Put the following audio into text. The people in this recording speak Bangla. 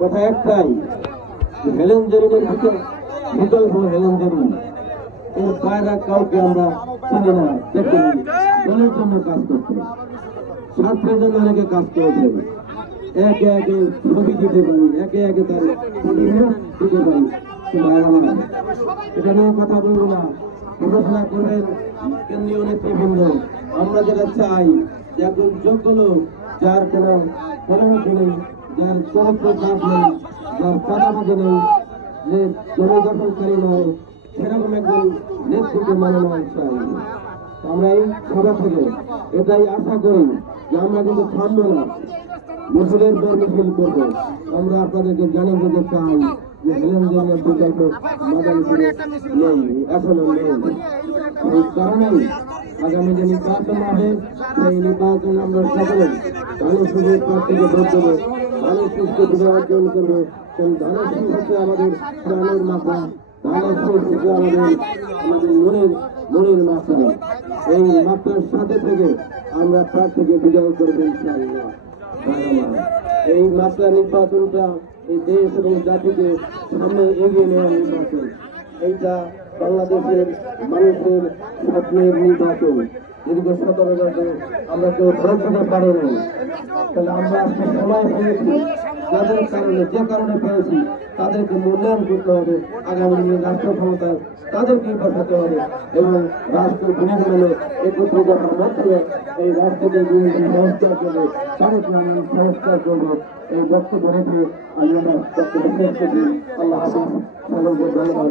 কথা একটাই, হেলেন জেরিনের বিকল্প হেলেন জেরিন এর বাইরে কাউকে আমরা চিনি না, দেখিনি। দলের জন্য কাজ করতে, স্বার্থের জন্য অনেকে কাজ করেছে। একে একে ছবি দিতে পারি, একে একে তার দিতে পারি। এটা নিয়ে কথা বলবো না, গবেষণা করবেন কেন্দ্রীয় নেতৃবৃন্দ। আমরা যেটা চাই যে একজন যোগ্য লোক, যার কোনো পরামর্শ নেই, যার চরিত্র কাজ নেই, যার চাঁদাবাজি নেই, যে জনদখলকারী নয়, সেরকম একজন নেতৃত্ব মনোনয়ন চাই। আমরা এই সভা থেকে এটাই আশা করি যে আমরা কিন্তু থামবো না, মিছিলের পর মিছিল করবো। আমরা আপনাদেরকে জানিয়ে দিতে চাই যে হেলেন জেরিনের বিকল্প মাদারীপুরে নেই, এখনো নেই। এই কারণেই আগামী যে নির্বাচন হবে, সেই নির্বাচন আমরা সকলে ভালো সুযোগ প্রার্থীকে ভোট দেবো, ভালো সুস্থ বিজয় অর্জন করবো। ধানের শীষ হচ্ছে আমাদের প্রাণের মাথা, ধানের শীষ হচ্ছে আমাদের মনের মাথা। এই মাত্রার সাথে থেকে আমরা প্রার্থীকে বিজয় করবো ইনশাআল্লাহ। এই মাত্রা নির্বাচনটা এই দেশ এবং জাতিকে সামনে এগিয়ে নেওয়ার নির্বাচন। এইটা বাংলাদেশের মানুষের স্বপ্নের নির্বাচন। দীর্ঘ 17 বছর আমরা কেউ ধরে থাকতে পারিনি, তাহলে আমরা আজকে সময় পেয়েছি, যাদের কারণে যে কারণে পেয়েছি তাদেরকে মূল্যায়ন করতে হবে। আগামী দিনে রাষ্ট্র ক্ষমতায় তাদেরকেই বসাতে হবে এবং রাষ্ট্র বিনিময়ে একত্রিত হওয়ার মধ্যে এই রাষ্ট্রকে বিএনপি সংস্কার করবে, তাদেরকে আমি সংস্কার করবো। এই বক্তব্য রেখে আমি আমার বক্তব্য শেষ করছি। আল্লাহ হাফেজ, সকলকে ধন্যবাদ।